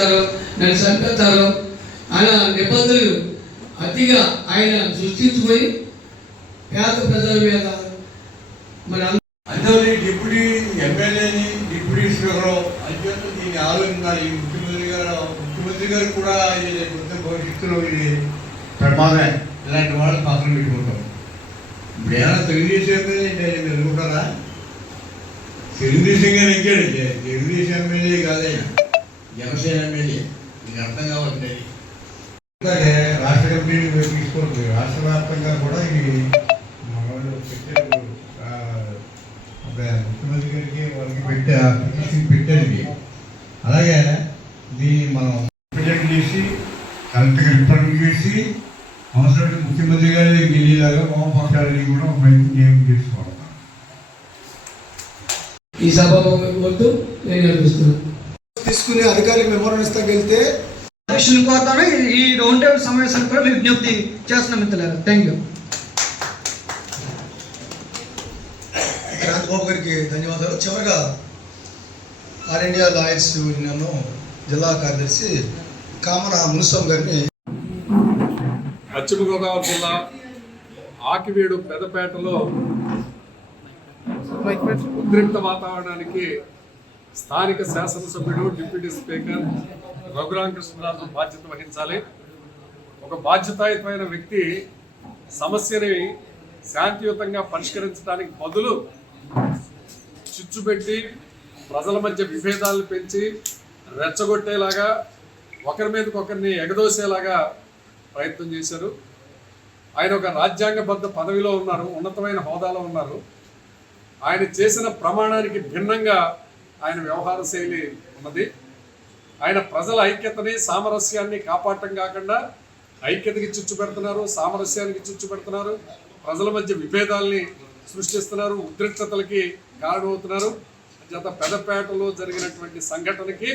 నన్ను చంపేస్తారు అలా నిబంధనలు అతిగా ఆయన సృష్టించుకొని పేద ప్రజల మీద మన అందరినీ డిప్యూటీ ఎమ్మెల్యేని డిప్యూటీ స్పీకర్ అత్యంత దీన్ని ఆలోచించాలి. ముఖ్యమంత్రి గారు కూడా ఇది భవిష్యత్తులో ఇది ప్రమాదమే. ఇలాంటి వాళ్ళు పక్కన పెట్టుకుంటాం. ఇప్పుడు ఏమైనా తెలుగుదేశం ఎమ్మెల్యే మీరు అనుకుంటారా? తెలుగుదేశం గారు ఎక్కాడు. తెలుగుదేశం ఎమ్మెల్యే కాదైనా జనసేన ఎమ్మెల్యే. మీకు అర్థం కావాలి. రాష్ట్ర కమిటీ తీసుకోవచ్చు. రాష్ట్ర వ్యాప్తంగా కూడా ఇది వాళ్ళు పెట్టారు. ముఖ్యమంత్రి గారికి వాళ్ళకి పెట్టారు. అలాగే దీన్ని మనం రిప్రజెంట్ చేసి కరెక్ట్గా రిప్రజెంట్ చేసి అవసరమైన ముఖ్యమంత్రి గారి దగ్గరికి వెళ్ళేలాగా వామపక్షాలని కూడా ప్రయత్నం చేసుకోవాలి. ఈ సభ వద్దు నేను అనిపిస్తున్నాను. తీసుకుని అధికారికి మెమోరం ఇస్తాకెళ్తే కోరుతాను. ఈ రౌండ్ టేబుల్ సమావేశాన్ని కూడా మీరు విజ్ఞప్తి చేస్తున్నాం మిత్రులారా. Thank you. రాజబాబు గారికి ధన్యవాదాలు. చివరిగా ఆల్ ఇండియా లాయర్స్ యూనియన్ జిల్లా కార్యదర్శి కామన మున్సం గారిని. పశ్చిమ గోదావరి జిల్లా ఆకివీడు పెదపేటలో ఉద్రిక్త వాతావరణానికి స్థానిక శాసనసభ్యుడు డిప్యూటీ స్పీకర్ రఘురామకృష్ణరాజు బాధ్యత వహించాలి. ఒక బాధ్యతాయుతమైన వ్యక్తి సమస్యని శాంతియుతంగా పరిష్కరించడానికి బదులు చిచ్చుపెట్టి ప్రజల మధ్య విభేదాలను పెంచి రెచ్చగొట్టేలాగా ఒకరి మీదకి ఒకరిని ఎగదోసేలాగా ప్రయత్నం చేశారు. ఆయన ఒక రాజ్యాంగబద్ధ పదవిలో ఉన్నారు, ఉన్నతమైన హోదాలో ఉన్నారు. ఆయన చేసిన ప్రమాణానికి భిన్నంగా ఆయన వ్యవహార శైలి ఉన్నది. ఆయన ప్రజల ఐక్యతని సామరస్యాన్ని కాపాడటం కాకుండా ఐక్యతకి చిచ్చు పెడుతున్నారు, సామరస్యానికి చిచ్చు పెడుతున్నారు, ప్రజల మధ్య విభేదాల్ని సృష్టిస్తున్నారు, ఉద్రిక్తతలకి కారణమవుతున్నారు. చేత పెదపేటలో జరిగినటువంటి సంఘటనకి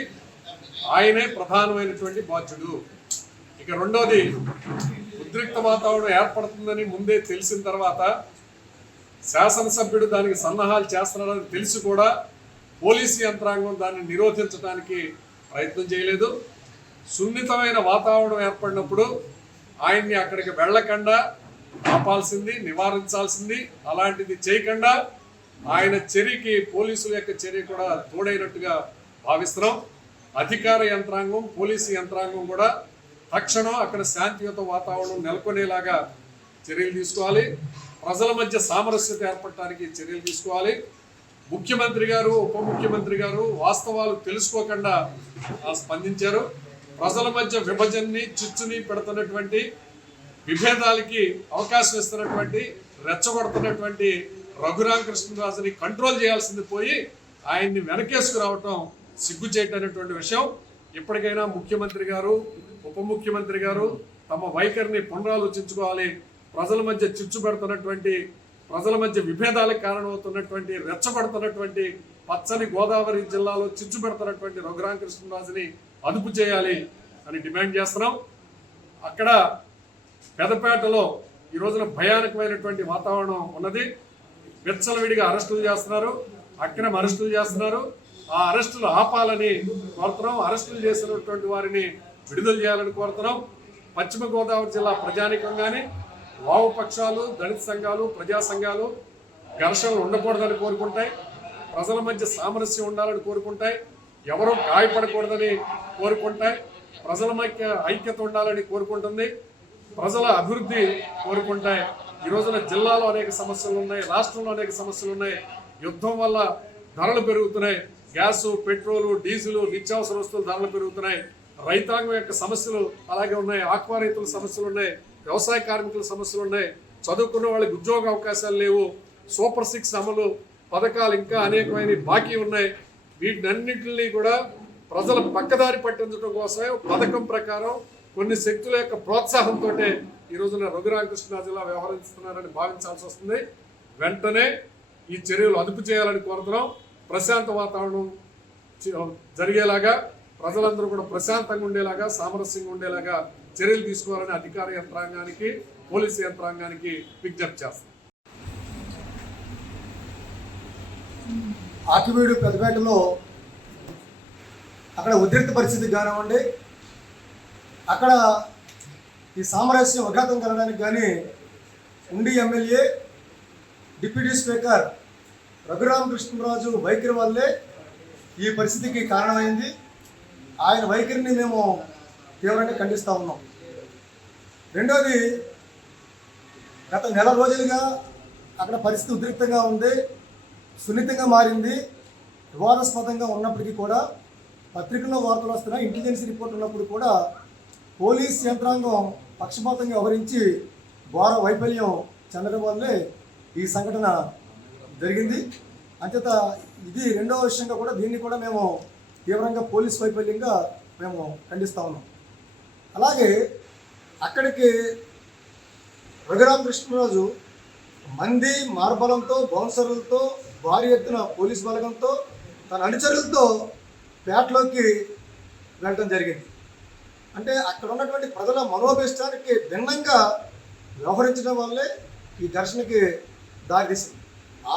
ఆయనే ప్రధానమైనటువంటి బాధ్యుడు. ఇక రెండోది, ఉద్రిక్త వాతావరణం ఏర్పడుతుందని ముందే తెలిసిన తర్వాత శాసనసభ్యుడు దానికి సన్నాహాలు చేస్తున్నారని తెలిసి కూడా పోలీసు యంత్రాంగం దాన్ని నిరోధించడానికి ప్రయత్నం చేయలేదు. సున్నితమైన వాతావరణం ఏర్పడినప్పుడు ఆయన్ని అక్కడికి వెళ్ళకుండా ఆపాల్సింది, నివారించాల్సింది. అలాంటిది చేయకుండా ఆయన చర్యకి పోలీసుల యొక్క చర్య కూడా తోడైనట్టుగా భావిస్తున్నాం. అధికార యంత్రాంగం, పోలీసు యంత్రాంగం కూడా తక్షణం అక్కడ శాంతియుత వాతావరణం నెలకొనేలాగా చర్యలు తీసుకోవాలి. ప్రజల మధ్య సామరస్యత ఏర్పడటానికి చర్యలు తీసుకోవాలి. ముఖ్యమంత్రి గారు, ఉప ముఖ్యమంత్రి గారు వాస్తవాలు తెలుసుకోకుండా స్పందించారు. ప్రజల మధ్య విభజనని, చిచ్చుని పెడుతున్నటువంటి, విభేదాలకి అవకాశం ఇస్తున్నటువంటి, రెచ్చగొడుతున్నటువంటి రఘురామకృష్ణరాజుని కంట్రోల్ చేయాల్సింది పోయి ఆయన్ని వెనకేసుకురావటం సిగ్గుచేటటువంటి విషయం. ఇప్పటికైనా ముఖ్యమంత్రి గారు, ఉప ముఖ్యమంత్రి గారు తమ వైఖరిని పునరాలోచించుకోవాలి. ప్రజల మధ్య చిచ్చు పెడుతున్నటువంటి, ప్రజల మధ్య విభేదాలకు కారణమవుతున్నటువంటి, రెచ్చగొడుతున్నటువంటి, పచ్చని గోదావరి జిల్లాలో చిచ్చు పెడుతున్నటువంటి రఘురామకృష్ణరాజుని అదుపు చేయాలి అని డిమాండ్ చేస్తున్నాం. అక్కడ పెదపేటలో ఈ రోజున భయానకమైనటువంటి వాతావరణం ఉన్నది. విచ్చలవిడిగా అరెస్టులు చేస్తున్నారు, అక్రమ అరెస్టులు చేస్తున్నారు. ఆ అరెస్టులు ఆపాలని కోరుతున్నాం. అరెస్టులు చేసినటువంటి వారిని విడుదల చేయాలని కోరుతున్నాం. పశ్చిమ గోదావరి జిల్లా ప్రజానికం కానీ, వామపక్షాలు, దళిత సంఘాలు, ప్రజా సంఘాలు ఘర్షణలు ఉండకూడదని కోరుకుంటాయి. ప్రజల మధ్య సామరస్యం ఉండాలని కోరుకుంటాయి. ఎవరూ గాయపడకూడదని కోరుకుంటాయి. ప్రజల మధ్య ఐక్యత ఉండాలని కోరుకుంటుంది. ప్రజల అభివృద్ధి కోరుకుంటాయి. ఈ రోజున జిల్లాలో అనేక సమస్యలు ఉన్నాయి, రాష్ట్రంలో అనేక సమస్యలు ఉన్నాయి. యుద్ధం వల్ల ధరలు పెరుగుతున్నాయి. గ్యాసు, పెట్రోలు, డీజిల్, నిత్యావసర వస్తువులు ధరలు పెరుగుతున్నాయి. రైతాంగం యొక్క సమస్యలు అలాగే ఉన్నాయి. ఆక్వా రైతుల సమస్యలు ఉన్నాయి. వ్యవసాయ కార్మికుల సమస్యలు ఉన్నాయి. చదువుకున్న వాళ్ళకి ఉద్యోగ అవకాశాలు లేవు. సూపర్ 6 అమలు పథకాలు ఇంకా అనేకమైన బాకీ ఉన్నాయి. వీటినన్నింటినీ కూడా ప్రజల పక్కదారి పట్టించడం కోసమే పథకం ప్రకారం కొన్ని శక్తుల యొక్క ప్రోత్సాహంతో ఈ రోజున రఘురామకృష్ణరాజు జిల్లా వ్యవహరిస్తున్నారని భావించాల్సి వస్తుంది. వెంటనే ఈ చర్యలు అదుపు చేయాలని కోరుతున్నాం. ప్రశాంత వాతావరణం జరిగేలాగా, ప్రజలందరూ కూడా ప్రశాంతంగా ఉండేలాగా, సామరస్యంగా ఉండేలాగా చర్యలు తీసుకోవాలని అధికార యంత్రాంగానికి, పోలీసు యంత్రాంగానికి విజ్ఞప్తి చేస్తాం. ఆకివీడు పెదపేటలో అక్కడ ఉద్రిక్త పరిస్థితి కానివ్వండి, అక్కడ ఈ సామరస్యం విఘాతం కలగడానికి కానీ ఉండి ఎమ్మెల్యే డిప్యూటీ స్పీకర్ రఘురామకృష్ణరాజు వైఖరి వల్లే ఈ పరిస్థితికి కారణమైంది. ఆయన వైఖరిని మేము తీవ్రంగా ఖండిస్తూ ఉన్నాం. రెండోది, గత నెల రోజులుగా అక్కడ పరిస్థితి ఉద్రిక్తంగా ఉంది, సున్నితంగా మారింది. వివాదాస్పదంగా ఉన్నప్పటికీ కూడా పత్రికల్లో వార్తలు వస్తున్నా, ఇంటెలిజెన్స్ రిపోర్ట్ ఉన్నప్పుడు కూడా పోలీస్ యంత్రాంగం పక్షపాతంగా వ్యవహరించి ఘోర వైఫల్యం చెందడం వల్లే ఈ సంఘటన జరిగింది. అంచేత ఇది రెండవ విషయంగా కూడా దీన్ని కూడా మేము తీవ్రంగా పోలీస్ వైఫల్యంగా మేము ఖండిస్తూ ఉన్నాం. అలాగే అక్కడికి రఘురామకృష్ణరాజు మంది మార్బలంతో, బౌన్సర్లతో, భారీ ఎత్తున పోలీస్ బలగంతో, తన అనుచరులతో పేటలోకి వెళ్ళడం జరిగింది. అంటే అక్కడ ఉన్నటువంటి ప్రజల మనోభిష్టానికి భిన్నంగా వ్యవహరించడం వల్లే ఈ ఘర్షణకి దారితీసింది.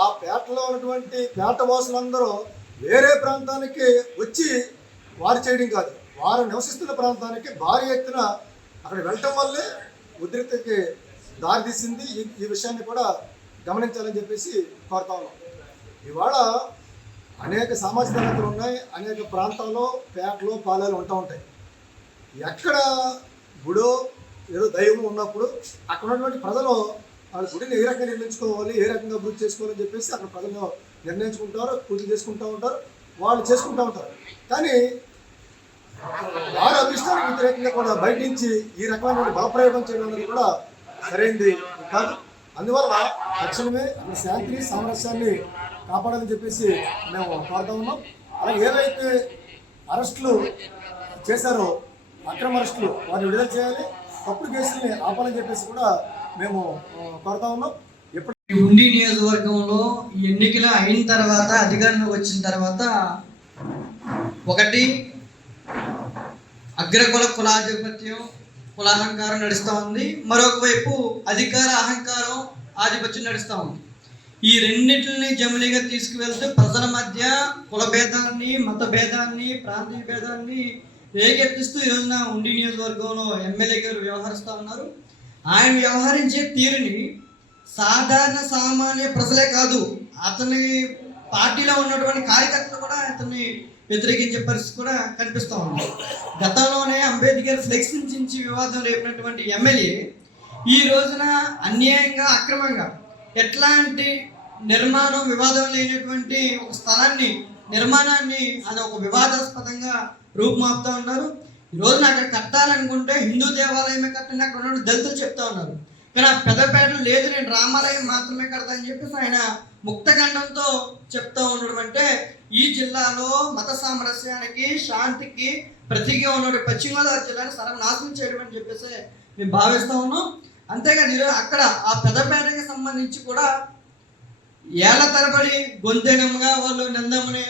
ఆ పేటలో ఉన్నటువంటి పేట వాసులందరూ వేరే ప్రాంతానికి వచ్చి వారు చేయడం కాదు, వారు నివసిస్తున్న ప్రాంతానికి భారీ ఎత్తున అక్కడ వెళ్ళటం వల్లే ఉద్రిక్తకి దారితీసింది. ఈ విషయాన్ని కూడా గమనించాలని చెప్పేసి కోరుతా ఉన్నాం. ఇవాళ అనేక సామాజిక రంగాలు ఉన్నాయి, అనేక ప్రాంతాల్లో పేటలో పాలెలు ఉంటూ ఉంటాయి. ఎక్కడ గుడో ఏదో దైవం ఉన్నప్పుడు అక్కడ ఉన్నటువంటి ప్రజలు వాళ్ళ గుడిని ఏ రకంగా నిర్మించుకోవాలి, ఏ రకంగా అభివృద్ధి చేసుకోవాలని చెప్పేసి అక్కడ ప్రజలు నిర్ణయించుకుంటారు, పూజలు చేసుకుంటూ ఉంటారు, వాళ్ళు చేసుకుంటూ ఉంటారు. కానీ వారి అభిష్టానికి వ్యతిరేకంగా కూడా బయట నుంచి ఈ రకమైన బలప్రయోగం చేయడం అనేది కూడా సరైనది కాదు. అందువల్ల తక్షణమే అక్కడ శాంతిని, సామరస్యాన్ని కాపాడాలని చెప్పేసి మేము కోరుతా ఉన్నాం. అలాగే ఏవైతే అరెస్టులు చేశారో అక్రమ అరెస్టులు వారిని విడుదల చేయాలి, తప్పుడు కేసుల్ని ఆపాలని చెప్పేసి కూడా మేము కోరుతా ఉన్నాం. ఈ ఉండి నియోజకవర్గంలో ఎన్నికలు అయిన తర్వాత, అధికారంలోకి వచ్చిన తర్వాత, ఒకటి అగ్రకుల కులాధిపత్యం, కులాహంకారం నడుస్తూ ఉంది. మరొక వైపు అధికార అహంకారం, ఆధిపత్యం నడుస్తూ ఉంది. ఈ రెండింటిని జమిలీగా తీసుకువెళ్తూ ప్రజల మధ్య కుల భేదాన్ని, మత భేదాన్ని, ప్రాంతీయ భేదాన్ని రేకెత్తిస్తూ ఈ రోజున ఉండి నియోజకవర్గంలో ఎమ్మెల్యే గారు వ్యవహరిస్తూ ఉన్నారు. ఆయన వ్యవహరించే తీరుని సాధారణ సామాన్య ప్రజలే కాదు, అతని పార్టీలో ఉన్నటువంటి కార్యకర్తలు కూడా అతన్ని వ్యతిరేకించే పరిస్థితి కూడా కనిపిస్తూ ఉంది. గతంలోనే అంబేద్కర్ ఫ్లెక్స్ నుంచి వివాదం రేపినటువంటి ఎమ్మెల్యే ఈ రోజున అన్యాయంగా, అక్రమంగా ఎట్లాంటి నిర్మాణం, వివాదం లేనటువంటి ఒక స్థలాన్ని, నిర్మాణాన్ని అది ఒక వివాదాస్పదంగా రూపుమాపుతూ ఉన్నారు. ఈ రోజున అక్కడ కట్టాలనుకుంటే హిందూ దేవాలయమే కట్టండి, అక్కడ ఉన్న దళితులు చెప్తా ఉన్నారు. కానీ ఆ పెద్దపేటలు లేదు, నేను రామాలయం మాత్రమే కడతా అని చెప్పేసి ఆయన ముక్తఖండంతో చెప్తా ఉండడం అంటే ఈ జిల్లాలో మత సామరస్యానికి, శాంతికి ప్రతిగా ఉన్న పశ్చిమ గోదావరి జిల్లాని సర్వనాశనం చేయడం అని చెప్పేసి మేము భావిస్తూ ఉన్నాం. అంతేకాదు అక్కడ ఆ పెద్దపేటకి సంబంధించి కూడా ఏళ్ల తరబడి గొంతెనముగా వాళ్ళు నందమ్మని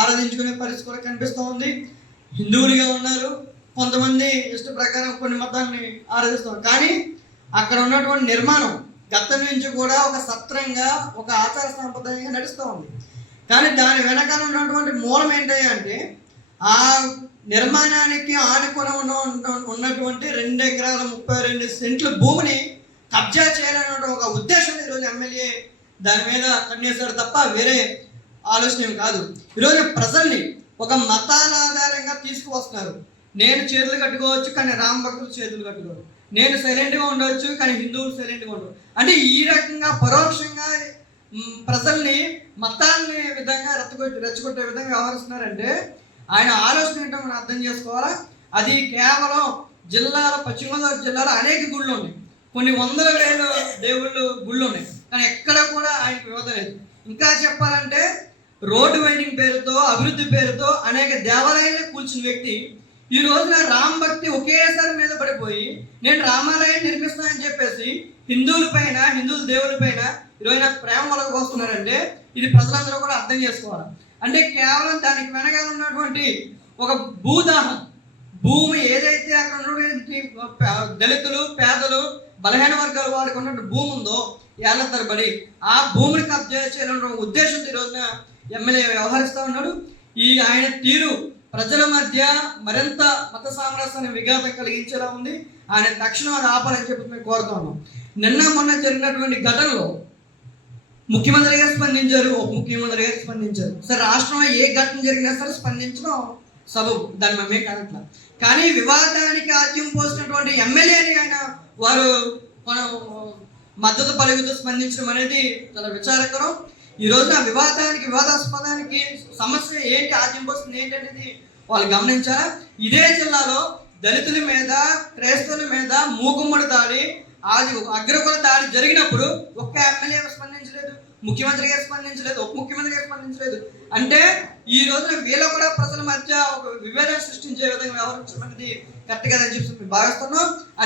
ఆరాధించుకునే పరిస్థితి కూడా కనిపిస్తూ ఉంది. హిందువులుగా ఉన్నారు, కొంతమంది ఇష్ట ప్రకారం కొన్ని మతాన్ని ఆరాధిస్తారు. కానీ అక్కడ ఉన్నటువంటి నిర్మాణం గతం నుంచి కూడా ఒక సత్రంగా, ఒక ఆచార సంప్రదాయంగా నడుస్తూ ఉంది. కానీ దాని వెనకాల ఉన్నటువంటి మూలం ఏంటంటే అంటే ఆ నిర్మాణానికి ఆనుకొని ఉన్నటువంటి 2 ఎకరాల 32 సెంట్ల భూమిని కబ్జా చేయాలన్న ఒక ఉద్దేశం ఈరోజు ఎమ్మెల్యే దాని మీద కన్నేశాడు తప్ప వేరే ఆలోచన ఏం కాదు. ఈరోజు ప్రజల్ని ఒక మతాల ఆధారంగా తీసుకువస్తున్నారు. నేను చేతులు కట్టుకోవచ్చు కానీ రామ భక్తులు చేతులు కట్టుకోరు, నేను సైలెంట్గా ఉండవచ్చు కానీ హిందువులు సైలెంట్గా ఉండరు. అంటే ఈ రకంగా పరోక్షంగా ప్రజల్ని మతాన్ని విధంగా రెచ్చగొట్టే విధంగా వ్యవహరిస్తున్నారంటే ఆయన ఆలోచన ఏంటో మనం అర్థం చేసుకోవాలా. అది కేవలం జిల్లాలో, పశ్చిమ గోదావరి జిల్లాలో అనేక గుళ్ళు ఉన్నాయి, కొన్ని 100,000 దేవుళ్ళు గుళ్ళు ఉన్నాయి, కానీ ఎక్కడ కూడా ఆయనకు వివాదం లేదు. ఇంకా చెప్పాలంటే రోడ్డు వైండింగ్ పేరుతో, అభివృద్ధి పేరుతో అనేక దేవాలయాలే కూల్చిన వ్యక్తి ఈ రోజున రామ భక్తి ఒకేసారి మీద పడిపోయి నేను రామాలయాన్ని నిర్మిస్తానని చెప్పేసి హిందువుల పైన, హిందువుల దేవుల పైన ఈరోజు ప్రేమ వస్తున్నారంటే ఇది ప్రజలందరూ కూడా అర్థం చేసుకోవాలి. అంటే కేవలం దానికి వెనకాల ఉన్నటువంటి ఒక భూదాహం, భూమి ఏదైతే అక్కడ ఉన్నటువంటి దళితులు, పేదలు, బలహీన వర్గాల వారికి ఉన్నటువంటి భూమి ఉందో ఏళ్ల తరబడి ఆ భూమిని కబ్జా చేయాలన్న ఉద్దేశంతో ఈ రోజున ఎమ్మెల్యే వ్యవహరిస్తూ ఉన్నాడు. ఈ ఆయన తీరు ప్రజల మధ్య మరింత మత సామరస్యాన్ని విఘాతం కలిగించేలా ఉంది. ఆయన తక్షణం అది ఆపాలని చెప్పి మేము కోరుతా ఉన్నాం. నిన్న మొన్న జరిగినటువంటి ఘటనలో ముఖ్యమంత్రి గారు స్పందించారు, ఉప ముఖ్యమంత్రి గారు స్పందించారు. సరే, రాష్ట్రంలో ఏ ఘటన జరిగినా సరే స్పందించడం సబబు, దాన్ని మేమే కానట్ల. కానీ వివాదానికి ఆద్యం పోసినటువంటి ఎమ్మెల్యేని ఆయన వారు మద్దతు పలుకుతూ స్పందించడం అనేది చాలా విచారకరం. ఈ రోజున వివాదాస్పదానికి సమస్య ఏంటి, ఆద్యం పోస్తుంది ఏంటి అనేది వాళ్ళు గమనించారా. ఇదే జిల్లాలో దళితుల మీద, క్రైస్తవుల మీద మూకుమ్మడి దాడి, అగ్రకుల దాడి జరిగినప్పుడు ఒక్క ఎమ్మెల్యే స్పందించలేదు, ముఖ్యమంత్రి గారు స్పందించలేదు, ఉప ముఖ్యమంత్రి గారు స్పందించలేదు. అంటే ఈ రోజున వీళ్ళు కూడా ప్రజల మధ్య ఒక విభేదం సృష్టించే విధంగా వ్యవహరించడం అనేది కరెక్ట్ కాదని చెప్పి భావిస్తున్నాం.